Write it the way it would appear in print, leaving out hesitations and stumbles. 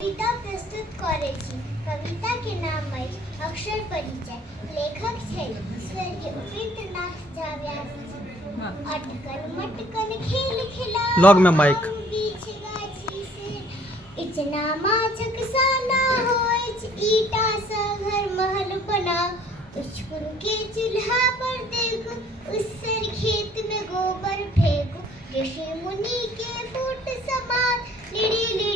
कविता प्रस्तुत करे छी। कविता के नाम अछि अक्षर परिचय। लेखक छै स्वर्गीय उपेंद्रनाथ झा व्यास जी। अटकन मटकन खेल खिला लॉग में माइक बीच गाछी से इचना माछक साना होइछ ईटा सा घर महल बना। उचकुन के चूल्हा पर देखो उसर खेत में गोबर फेंको। ऋषि मुनि के फूट समान लिड़ी